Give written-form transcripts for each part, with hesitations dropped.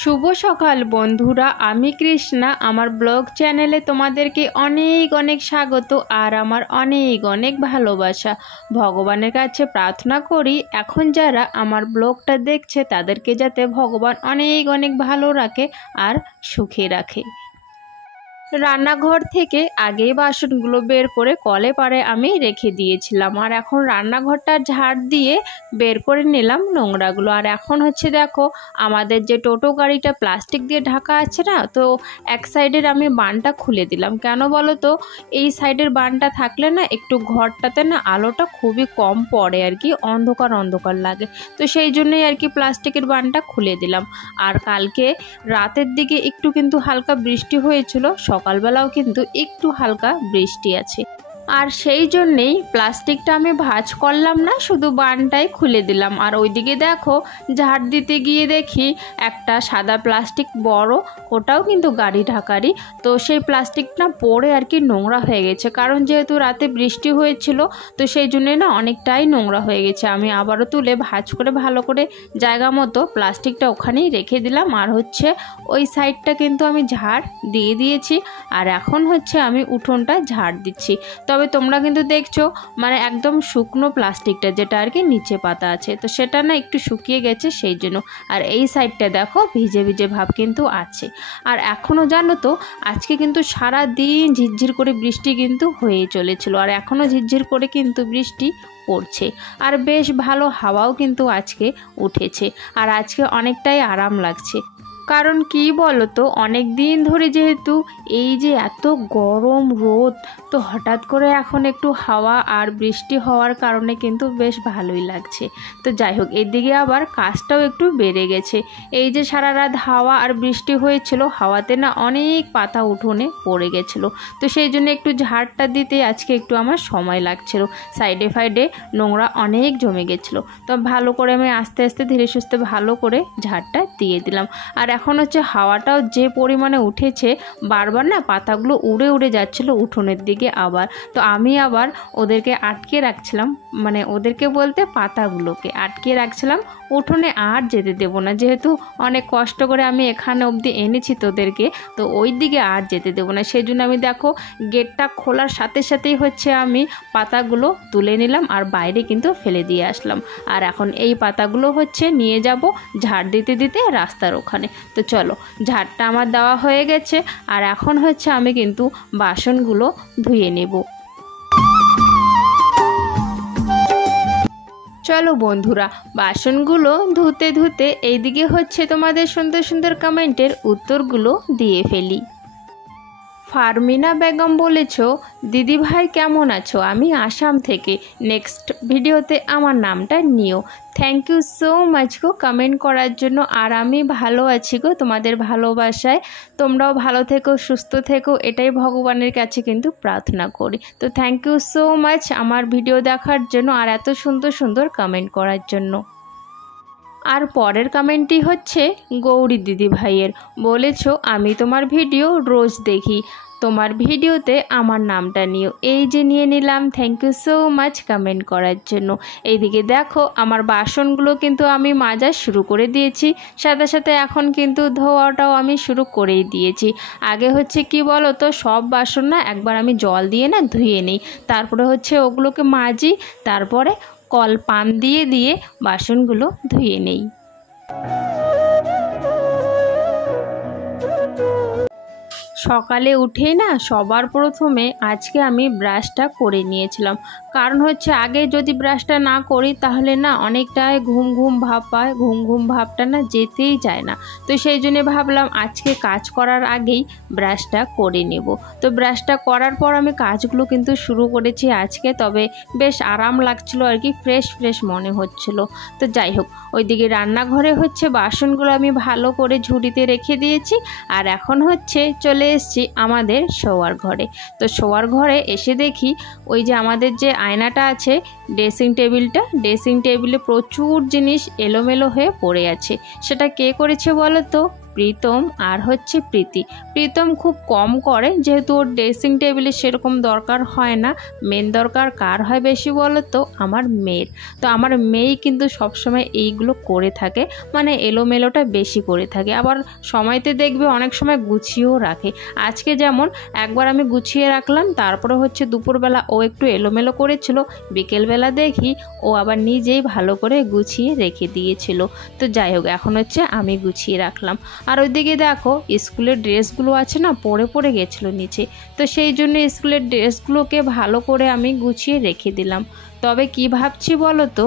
শুভ সকাল বন্ধুরা, আমি কৃষ্ণা। আমার ব্লগ চ্যানেলে তোমাদেরকে অনেক অনেক স্বাগত আর আমার অনেক অনেক ভালোবাসা। ভগবানের কাছে প্রার্থনা করি এখন যারা আমার ব্লগটা দেখছে তাদেরকে যাতে ভগবান অনেক অনেক ভালো রাখে আর সুখে রাখে। রান্নাঘর থেকে আগেই বাসনগুলো বের করে কলে পাড়ে আমি রেখে দিয়েছিলাম, আর এখন রান্নাঘরটা ঝাড় দিয়ে বের করে নিলাম নোংরাগুলো। আর এখন দেখো আমাদের যে টোটো গাড়িটা প্লাস্টিক দিয়ে ঢাকা আছে না, তো এক সাইডের আমি বানটা খুলে দিলাম। কেন বলো তো, এই সাইডের বানটা থাকলে না একটু ঘরটাতে না আলোটা খুবই কম পড়ে আর কি, অন্ধকার অন্ধকার লাগে, তো সেই জন্যই আর কি প্লাস্টিকের বানটা খুলে দিলাম। আর কালকে রাতের দিকে একটু কিন্তু হালকা বৃষ্টি হয়েছিল, সকালবেলাও কিন্তু একটু হালকা বৃষ্টি আছে, আর সেই জন্যেই প্লাস্টিকটা আমি ভাঁজ করলাম না, শুধু বানটাই খুলে দিলাম। আর ওইদিকে দেখো ঝাড় দিতে গিয়ে দেখি একটা সাদা প্লাস্টিক বড়, ওটাও কিন্তু গাড়ি ঢাকারই, তো সেই প্লাস্টিকটা পড়ে আর কি নোংরা হয়ে গেছে, কারণ যেহেতু রাতে বৃষ্টি হয়েছিল তো সেই জন্যে না অনেকটাই নোংরা হয়ে গেছে। আমি আবারও তুলে ভাঁজ করে ভালো করে জায়গা মতো প্লাস্টিকটা ওখানেই রেখে দিলাম। আর ওই সাইডটা কিন্তু আমি ঝাড় দিয়ে দিয়েছি, আর এখন আমি উঠোনটা ঝাড় দিচ্ছি। তবে তোমরা কিন্তু দেখছো মানে একদম শুকনো প্লাস্টিকটা যেটা আর কি নিচে পাতা আছে, তো সেটা না একটু শুকিয়ে গেছে সেই জন্য। আর এই সাইডটা দেখো ভিজে ভিজে ভাব কিন্তু আছে। আর এখনও জানো তো আজকে কিন্তু সারা দিন ঝিরঝির করে বৃষ্টি কিন্তু হয়ে চলেছিল, আর এখনও ঝিরঝির করে কিন্তু বৃষ্টি পড়ছে, আর বেশ ভালো হাওয়াও কিন্তু আজকে উঠেছে। আর আজকে অনেকটাই আরাম লাগছে, কারণ কি বলো তো, অনেক দিন ধরে যেহেতু এই যে এত গরম রোদ, তো হঠাৎ করে এখন একটু হাওয়া আর বৃষ্টি হওয়ার কারণে কিন্তু বেশ ভালোই লাগছে। তো যাই হোক, এদিকে আবার কাজটাও একটু বেড়ে গেছে। এই যে সারা রাত হাওয়া আর বৃষ্টি হয়েছিল, হাওয়াতে না অনেক পাতা উঠোনে পড়ে গেছিলো, তো সেই জন্য একটু ঝাড়টা দিতে আজকে একটু আমার সময় লাগছিল। সাইডে ফাইডে নোংরা অনেক জমে গেছিলো, তো ভালো করে আমি আস্তে আস্তে ধীরে সুস্থে ভালো করে ঝাড়টা দিয়ে দিলাম। আর এখন হাওয়াটাও যে পরিমাণে উঠেছে, বারবার না পাতাগুলো উড়ে উড়ে যাচ্ছিল উঠোনের দিকে আবার, তো আমি আবার ওদেরকে আটকে রাখছিলাম, মানে ওদেরকে বলতে পাতাগুলোকে আটকে রাখছিলাম, উঠোনে আর যেতে দেব না, যেহেতু অনেক কষ্ট করে আমি এখানে অবধি এনেছি তোদেরকে, তো ওই দিকে আর যেতে দেব না। সেই জন্য আমি দেখো গেটটা খোলার সাথে সাথেই আমি পাতাগুলো তুলে নিলাম আর বাইরে কিন্তু ফেলে দিয়ে আসলাম। আর এখন এই পাতাগুলো নিয়ে যাব ঝাড় দিতে দিতে রাস্তার ওখানে। তো চলো, ঝাড়টা আমার দেওয়া হয়ে গেছে, আর এখন আমি কিন্তু বাসনগুলো ধুয়ে নেব। চলো বন্ধুরা, বাসনগুলো ধুতে ধুতে এইদিকে তোমাদের সুন্দর সুন্দর কমেন্টের উত্তরগুলো দিয়ে ফেলি। ফারমিনা বেগম বলেছো, দিদি ভাই কেমন আছো, আমি আসাম থেকে, নেক্সট ভিডিওতে আমার নামটা নিও। থ্যাংক ইউ সো মাচ গো কমেন্ট করার জন্য। আর আমি ভালো আছি গো তোমাদের ভালোবাসায়, তোমরাও ভালো থেকো সুস্থ থেকো, এটাই ভগবানের কাছে কিন্তু প্রার্থনা করি। তো থ্যাংক ইউ সো মাচ আমার ভিডিও দেখার জন্য আর এত সুন্দর সুন্দর কমেন্ট করার জন্য। আর পরের কমেন্টটি গৌরী দিদি ভাইয়ের, বলেছো আমি তোমার ভিডিও রোজ দেখি, তোমার ভিডিওতে আমার নামটা নিও। এই যে নিয়ে নিলাম, thank you so much comment করার জন্য। এইদিকে দেখো আমার বাসনগুলো কিন্তু আমি মাজা শুরু করে দিয়েছি, সাথে সাথে এখন কিন্তু ধোয়াটাও আমি শুরু করেই দিয়েছি। আগে কি বলো তো, সব বাসন না একবার আমি জল দিয়ে না ধুয়ে নিই, তারপরে ওগুলোকে মাজি, তারপরে কল পান দিয়ে দিয়ে বাসনগুলো ধুয়ে নেই। সকালে উঠেই না সবার প্রথমে আজকে আমি ব্রাশটা করে নিয়েছিলাম, কারণ আগে যদি ব্রাশটা না করি তাহলে না অনেকটাই ঘুম ঘুম ভাব পায়, ঘুম ঘুম ভাবটা না যেতেই যায় না, তো সেই জন্য ভাবলাম আজকে কাজ করার আগেই ব্রাশটা করে নেব। তো ব্রাশটা করার পর আমি কাজগুলো কিন্তু শুরু করেছি আজকে, তবে বেশ আরাম লাগছিল আর কি, ফ্রেশ ফ্রেশ মনে হচ্ছিল। তো যাই হোক, ওইদিকে রান্নাঘরে বাসনগুলো আমি ভালো করে ঝুড়িতে রেখে দিয়েছি, আর এখন চলে এসেছি আমাদের শোয়ার ঘরে। তো শোয়ার ঘরে এসে দেখি ওই যে আমাদের যে আয়নাটা আছে, ড্রেসিং টেবিলে প্রচুর জিনিস এলোমেলো হয়ে পড়ে আছে। সেটা কে করেছে বলো তো? প্রীতম আর হচ্ছে প্রীতি। প্রীতম খুব কম করে, যেহেতু ওর ড্রেসিং টেবিলে সেরকম দরকার হয় না। মেন দরকার কার হয় বেশি বলো তো? আমার মেয়ের। তো আমার মেয়েই কিন্তু সবসময় এইগুলো করে থাকে, মানে এলোমেলোটা বেশি করে থাকে। আবার সময়তে দেখবে অনেক সময় গুছিয়েও রাখে। আজকে যেমন একবার আমি গুছিয়ে রাখলাম, তারপরে হচ্ছে দুপুরবেলা ও একটু এলোমেলো করেছিল, বিকেলবেলা দেখি ও আবার নিজেই ভালো করে গুছিয়ে রেখে দিয়েছিল। তো যাই হোক, এখন হচ্ছে আমি গুছিয়ে রাখলাম। আর ওইদিকে দেখো স্কুলের ড্রেসগুলো আছে না, পড়ে পড়ে গেছিলো নিচে, তো সেই জন্য স্কুলের ড্রেসগুলোকে ভালো করে আমি গুছিয়ে রেখে দিলাম। তবে কি ভাবছি বলো তো,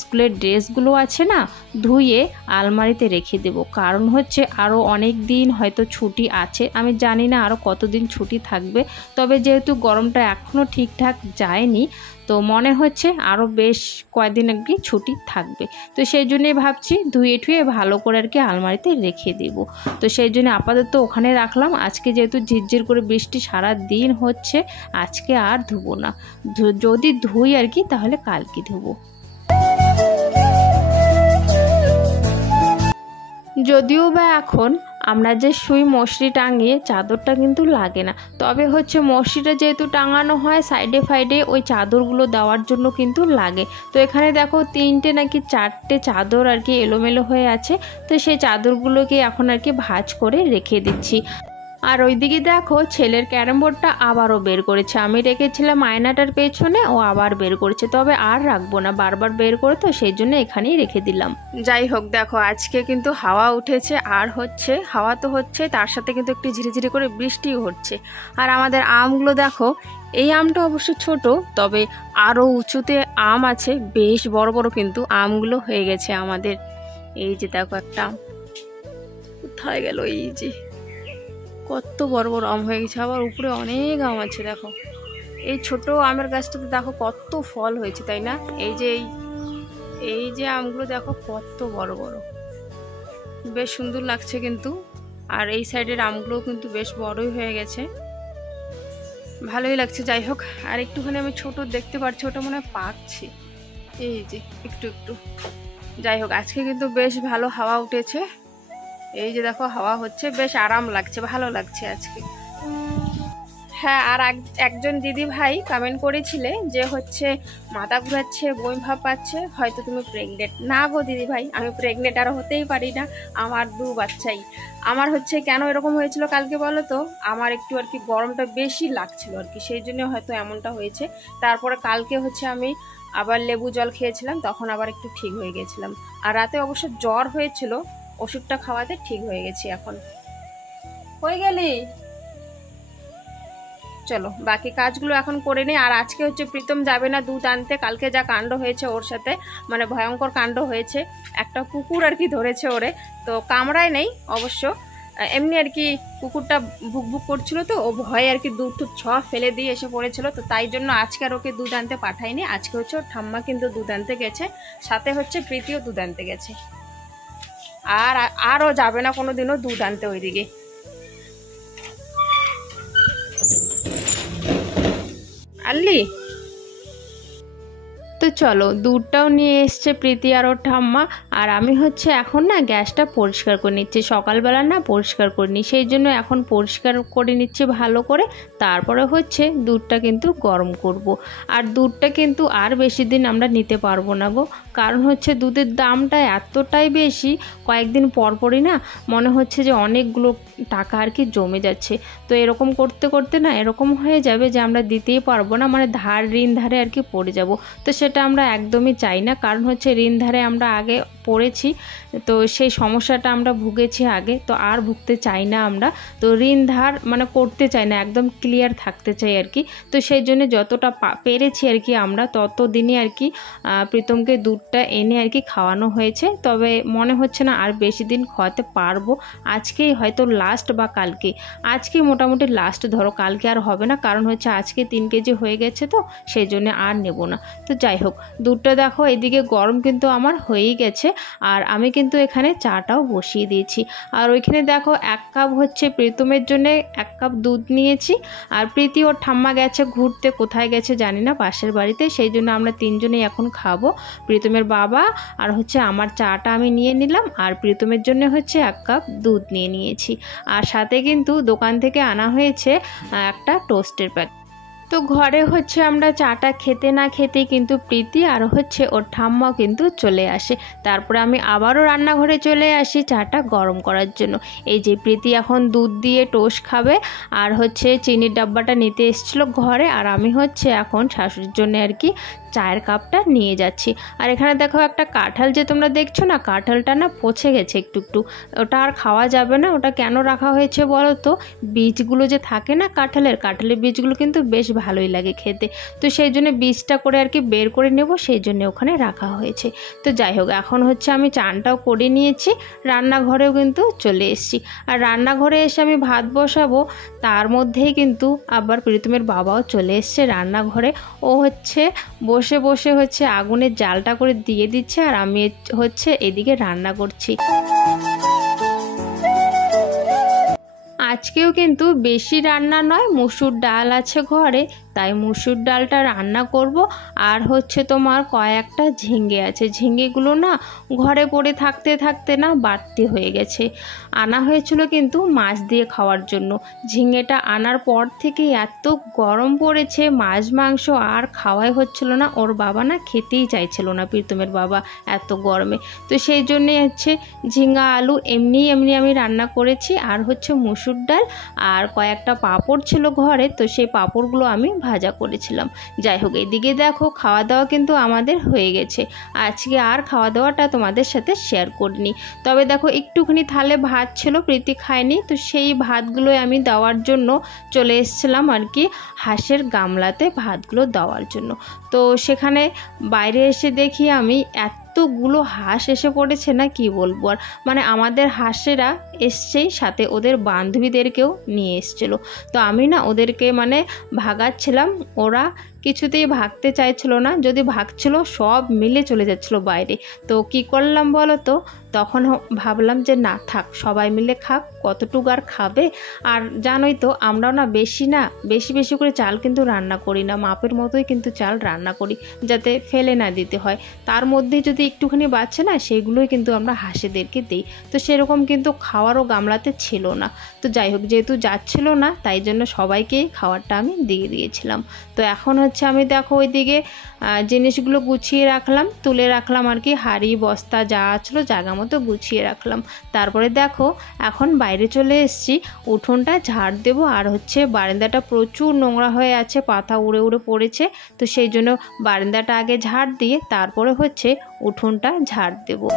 স্কুলের ড্রেসগুলো আছে না, ধুয়ে আলমারিতে রেখে দেব। কারণ হচ্ছে আরও অনেক দিন হয়তো ছুটি আছে, আমি জানি না আরও কতদিন ছুটি থাকবে। তবে যেহেতু গরমটা এখনও ঠিকঠাক যায়নি, তো মনে হচ্ছে আরও বেশ কয়েকদিন আর কি ছুটি থাকবে। তো সেই জন্যই ভাবছি ধুয়ে ঠুয়ে ভালো করে আর কি আলমারিতে রেখে দেব। তো সেই জন্য আপাতত ওখানে রাখলাম। আজকে যেহেতু ঝিরঝির করে বৃষ্টি সারা দিন হচ্ছে, আজকে আর ধুবো না। যদি ধুই আর কি তাহলে কালকে ধুবো। যদিও বা এখন আমরা যে শুই মশারি টাঙিয়ে, চাদরটা কিন্তু লাগে না। তবে হচ্ছে মশারিটা যেহেতু টাঙানো হয় সাইডে ফাইডে, ওই চাদরগুলো দেওয়ার জন্য কিন্তু লাগে। তো এখানে দেখো 3টে নাকি 4টে চাদর আর কি এলোমেলো হয়ে আছে। তো সেই চাদরগুলোকে এখন আর কি ভাঁজ করে রেখে দিচ্ছি। আর ওইদিকে দেখো ছেলের ক্যারাম বোর্ডটা আবারও বের করেছে। আমি রেখেছিলাম আয়নাটার পেছনে, ও আবার বের করেছে। তবে আর রাখবো না, বারবার বের করে, তো সেই জন্য এখানেই রেখে দিলাম। যাই হোক, দেখো আজকে কিন্তু হাওয়া উঠেছে, আর হচ্ছে হাওয়া তো হচ্ছে, তার সাথে কিন্তু একটু ঝিরিঝিরি করে বৃষ্টিও হচ্ছে। আর আমাদের আমগুলো দেখো, এই আমটা অবশ্য ছোট, তবে আরও উঁচুতে আম আছে, বেশ বড় বড় কিন্তু আমগুলো হয়ে গেছে আমাদের। এই যে দেখো একটা আম কোথায় গেল, এই যে কত বড় বড় আম হয়ে গেছে। আবার উপরে অনেক আম আছে দেখো। এই ছোট আমের গাছটাতে দেখো কত ফল হয়েছে, তাই না? এই যে আমগুলো দেখো কত বড় বড়, বেশ সুন্দর লাগছে কিন্তু। আর এই সাইডের আমগুলোও কিন্তু বেশ বড়ই হয়ে গেছে, ভালোই লাগছে। যাই হোক, আর একটুখানি আমি ছোট দেখতে পাচ্ছি, ওটা মনে হয় পাচ্ছি, এই যে একটু একটু। যাই হোক, আজকে কিন্তু বেশ ভালো হাওয়া উঠেছে। এই যে দেখো হাওয়া হচ্ছে, বেশ আরাম লাগছে, ভালো লাগছে আজকে। হ্যাঁ, আর একজন দিদি ভাই কমেন্ট করেছিলে যে হচ্ছে মাথা ঘুরাচ্ছে, বমি ভাব পাচ্ছে, হয়তো তুমি প্রেগনেন্ট। না গো দিদি ভাই, আমি প্রেগনেন্ট আর হতেই পারি না, আমার 2 বাচ্চাই। আমার হচ্ছে কেন এরকম হয়েছিল কালকে বলো তো, আমার একটু আর কি গরমটা বেশি লাগছিল আর কি, সেই জন্য হয়তো এমনটা হয়েছে। তারপরে কালকে হচ্ছে আমি আবার লেবু জল খেয়েছিলাম, তখন আবার একটু ঠিক হয়ে গেছিলাম। আর রাতে অবশ্য জ্বর হয়েছিল, ওষুধটা খাওয়াতে ঠিক হয়ে গেছি এখন। হয়ে গেলি, চলো বাকি কাজগুলো এখন করে নিই। আর আজকে হচ্ছে প্রীতম যাবে না দুধ আনতে। কালকে যা কাণ্ড হয়েছে ওর সাথে, মানে ভয়ঙ্কর কাণ্ড হয়েছে। একটা কুকুর আর কি ধরেছে ওরে, তো কামড়ায় নেই অবশ্য, এমনি আর কি কুকুরটা ভুক ভুক করছিল, তো ও ভয়ে আর কি দুধ টুধ ফেলে দিয়ে এসে পড়েছিল। তো তাই জন্য আজকে আর ওকে দুধ আনতে পাঠায়নি। আজকে হচ্ছে ওর ঠাম্মা কিন্তু দুধ আনতে গেছে, সাথে হচ্ছে প্রীতিও দুধ আনতে গেছে। আর ও যাবে না কোনোদিনও দুধ আনতে ওইদিকে। আনলি? তো চলো, দুধটাও নিয়ে এসছে প্রীতি আর ওর ঠাম্মা। আর আমি হচ্ছে এখন না গ্যাসটা পরিষ্কার করে নিচ্ছি, সকালবেলা না পরিষ্কার করিনি, সেই জন্য এখন পরিষ্কার করে নিচ্ছি ভালো করে। তারপরে হচ্ছে দুধটা কিন্তু গরম করব। আর দুধটা কিন্তু আর বেশি দিন আমরা নিতে পারবো না গো, কারণ হচ্ছে দুধের দামটা এতটাই বেশি, কয়েকদিন পরপরই না মনে হচ্ছে যে অনেকগুলো টাকা আর কি জমে যাচ্ছে। তো এরকম করতে করতে না এরকম হয়ে যাবে যে আমরা দিতেই পারবো না, মানে ঋণ ধারে আর কি পড়ে যাব। তো সেটা আমরা একদমই চাই না, কারণ হচ্ছে ঋণ ধারে আমরা আগে পড়েছি, তো সেই সমস্যাটা আমরা ভুগেছি আগে, তো আর ভুগতে চাই না আমরা। তো ঋণ ধার মানে করতে চাই না, একদম ক্লিয়ার থাকতে চাই আর কি। তো সেই জন্য যতটা পেরেছি আর কি আমরা ততদিনই আর কি প্রীতমকে দুধটা এনে আর কি খাওয়ানো হয়েছে। তবে মনে হচ্ছে না আর বেশি দিন খাওয়াতে পারবো, আজকেই হয়তো লাস্ট বা কালকে। আজকে মোটামুটি লাস্ট ধরো, কালকে আর হবে না, কারণ হচ্ছে আজকে 3 কেজি হয়ে গেছে, তো সেই জন্য আর নেব না। তো যাই হোক, হোক, দুধটা দেখো এদিকে গরম কিন্তু আমার হয়েই গেছে। আর আমি কিন্তু এখানে চাটাও বসিয়ে দিয়েছি। আর ওইখানে দেখো 1 কাপ হচ্ছে প্রীতমের জন্য 1 কাপ দুধ নিয়েছি। আর প্রীতি ওর ঠাম্মা গেছে ঘুরতে, কোথায় গেছে জানি না, পাশের বাড়িতে, সেই জন্য আমরা 3 জনেই এখন খাবো। প্রীতমের বাবা আর হচ্ছে আমার চাটা আমি নিয়ে নিলাম, আর প্রীতমের জন্য হচ্ছে 1 কাপ দুধ নিয়ে নিয়েছি। আর সাথে কিন্তু দোকান থেকে আনা হয়েছে একটা টোস্টের প্যাকেট। তো ঘরে হচ্ছে আমরা চাটা খেতে না খেতে কিন্তু প্রীতি আর হচ্ছে ওর ঠাম্মাও কিন্তু চলে আসে। তারপরে আমি আবারও রান্নাঘরে চলে আসি চাটা গরম করার জন্য। এই যে প্রীতি এখন দুধ দিয়ে টোস্ট খাবে, আর হচ্ছে চিনির ডাব্বাটা নিতে এসেছিলো ঘরে, আর আমি হচ্ছে এখন শাশুড়ির জন্য আর কি চায়ের কাপটা নিয়ে যাচ্ছি। আর এখানে দেখো একটা কাঁঠাল যে তোমরা দেখছো না, কাঁঠালটা না পচে গেছে একটু একটু, ওটা আর খাওয়া যাবে না। ওটা কেন রাখা হয়েছে বলো তো, বীজগুলো যে থাকে না কাঁঠালের বীজগুলো কিন্তু বেশ ভালোই লাগে খেতে, তো সেই জন্য বীজটা করে আর কি বের করে নেব, সেই জন্য ওখানে রাখা হয়েছে। তো যাই হোক, এখন হচ্ছে আমি চানটাও করে নিয়েছি, রান্নাঘরেও কিন্তু চলে এসেছি। আর রান্নাঘরে এসে আমি ভাত বসাবো, তার মধ্যেই কিন্তু আবার প্রীতমের বাবাও চলে এসছে রান্নাঘরে। ও হচ্ছে বসে বসে হচ্ছে আগুনের জালটা করে দিয়ে দিচ্ছে, আর আমি হচ্ছে এদিকে রান্না করছি। আজকেও কিন্তু বেশি রান্না নয়, মুসুর ডাল আছে ঘরে, তাই মুসুর ডালটা রান্না করব। আর হচ্ছে তোমার কয়েকটা ঝিঙে আছে, ঝিঙেগুলো না ঘরে পড়ে থাকতে থাকতে না বাড়তি হয়ে গেছে। আনা হয়েছিল কিন্তু মাছ দিয়ে খাওয়ার জন্য, ঝিঙেটা আনার পর থেকে এত গরম পড়েছে, মাছ মাংস আর খাওয়াই হচ্ছিল না। ওর বাবা না খেতেই চাইছিল না, প্রীতমের বাবা, এত গরমে। তো সেই জন্যে হচ্ছে ঝিঙা আলু এমনি আমি রান্না করেছি, আর হচ্ছে মুসুর ডাল আর কয়েকটা পাঁপড় ছিল ঘরে, তো সেই পাঁপড়গুলো আমি ভাজা করেছিলাম। যাই হোক, এদিকে দেখো খাওয়া দাওয়া কিন্তু আমাদের হয়ে গেছে। আজকে আর খাওয়া দাওয়াটা তোমাদের সাথে শেয়ার করিনি, তবে দেখো একটুখানি থালে ভাত ছিল, প্রীতি খায়নি, তো সেই ভাতগুলোই আমি দেওয়ার জন্য চলে এসেছিলাম আর কি হাঁসের গামলাতে ভাতগুলো দেওয়ার জন্য। তো সেখানে বাইরে এসে দেখি আমি এতগুলো হাঁস এসে পড়েছে না, কি বলবো আর, মানে আমাদের হাঁসেরা এসছেই, সাথে ওদের বান্ধবীদেরকেও নিয়ে এসেছিলো। তো আমি না ওদেরকে মানে ভাগাচ্ছিলাম, ওরা কিছুতেই ভাগতে চাইছিল না, যদি ভাগছিল সব মিলে চলে যাচ্ছিলো বাইরে। তো কি করলাম বলো তো, তখন ভাবলাম যে না থাক, সবাই মিলে খাক, কতটুকু আর খাবে। আর জানোই তো আমরাও না বেশি করে চাল কিন্তু রান্না করি না, মাপের মতোই কিন্তু চাল রান্না করি, যাতে ফেলে না দিতে হয়। তার মধ্যে যদি একটুখানি বাঁচে না, সেইগুলোই কিন্তু আমরা হাঁসেদেরকে দিই। তো সেরকম কিন্তু খাওয়ারও গামলাতে ছিল না। তো যাই হোক, যেহেতু যাচ্ছিল না, তাই জন্য সবাইকেই খাওয়ারটা আমি দিয়ে দিয়েছিলাম। তো এখন হচ্ছে আমি দেখো ওইদিকে জিনিসগুলো গুছিয়ে রাখলাম, তুলে রাখলাম আর কি, হাঁড়ি বস্তা যা ছিল জায়গা মতো গুছিয়ে রাখলাম। তারপরে দেখো এখন বাইরে চলে এসেছি, উঠোনটা ঝাড় দেবো। আর হচ্ছে বারান্দাটা প্রচুর নোংরা হয়ে আছে, পাতা উড়ে উড়ে পড়েছে, তো সেই জন্য বারান্দাটা আগে ঝাড় দিয়ে তারপরে হচ্ছে উঠোনটা ঝাড় দেবো।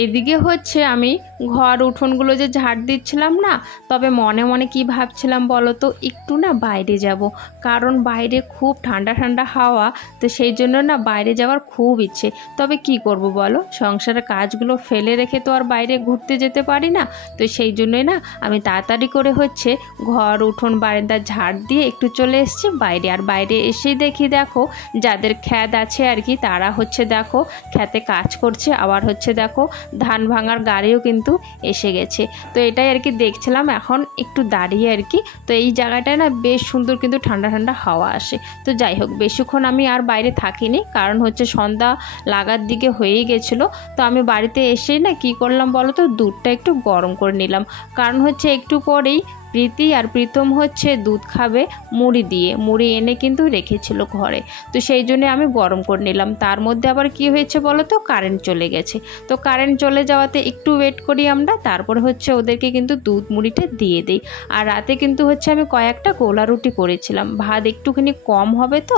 এইদিকে হচ্ছে আমি ঘর উঠোনগুলো যে ঝাড় দিচ্ছিলাম না, তবে মনে মনে কি ভাবছিলাম বলো তো, একটু না বাইরে যাব, কারণ বাইরে খুব ঠান্ডা ঠান্ডা হাওয়া, তো সেই জন্য না বাইরে যাওয়ার খুব ইচ্ছে। তবে কি করব বলো, সংসারের কাজগুলো ফেলে রেখে তো আর বাইরে ঘুরতে যেতে পারি না। তো সেই জন্যই না আমি তাড়াতাড়ি করে হচ্ছে ঘর উঠোন বারান্দা ঝাড় দিয়ে একটু চলে এসেছি বাইরে। আর বাইরে এসেই দেখি দেখো যাদের ক্ষেত আছে আর কি, তারা হচ্ছে দেখো ক্ষেতে কাজ করছে, আবার হচ্ছে দেখো ধান ভাঙার গাড়িও কিন্তু এসে গেছে। তো এটাই আর কি দেখছিলাম এখন একটু দাঁড়িয়ে আর কি। তো এই জায়গাটায় না বেশ সুন্দর কিন্তু ঠান্ডা ঠান্ডা হাওয়া আসে। তো যাই হোক, বেশিক্ষণ আমি আর বাইরে থাকিনি, কারণ হচ্ছে সন্ধ্যা লাগার দিকে হয়েই গেছিলো। তো আমি বাড়িতে এসেই না কি করলাম বলো তো, দুধটা একটু গরম করে নিলাম, কারণ হচ্ছে একটু পরেই প্রীতি আর প্রীতম হচ্ছে দুধ খাবে মুড়ি দিয়ে, মুড়ি এনে কিন্তু রেখেছিল ঘরে, তো সেই জন্য আমি গরম করে নিলাম। তার মধ্যে আবার কি হয়েছে বলো তো, কারেন্ট চলে গেছে। তো কারেন্ট চলে যাওয়াতে একটু ওয়েট করি আমরা, তারপরে হচ্ছে ওদেরকে কিন্তু দুধ মুড়িটা দিয়ে দিই। আর রাতে কিন্তু হচ্ছে আমি কয়েকটা গোলা রুটি করেছিলাম, ভাত একটুখানি কম হবে তো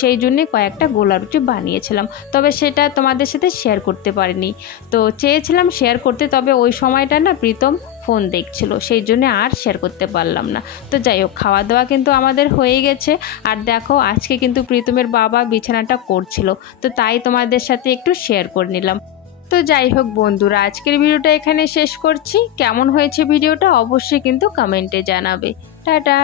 সেই জন্যে কয়েকটা গোলা রুটি বানিয়েছিলাম, তবে সেটা তোমাদের সাথে শেয়ার করতে পারিনি। তো চেয়েছিলাম শেয়ার করতে, তবে ওই সময়টা না প্রীতম ফোন দেখছিল, সেই জন্য আর শেয়ার করতে পারলাম না। তো যাই হোক, খাওয়া দাওয়া কিন্তু আমাদের হয়ে গেছে। আর দেখো আজকে কিন্তু প্রীতমের বাবা বিছানাটা করছিল, তো তাই তোমাদের সাথে একটু শেয়ার করে নিলাম। তো যাই হোক বন্ধুরা, আজকের ভিডিওটা এখানে শেষ করছি। কেমন হয়েছে ভিডিওটা অবশ্যই কিন্তু কমেন্টে জানাবে। টাটা।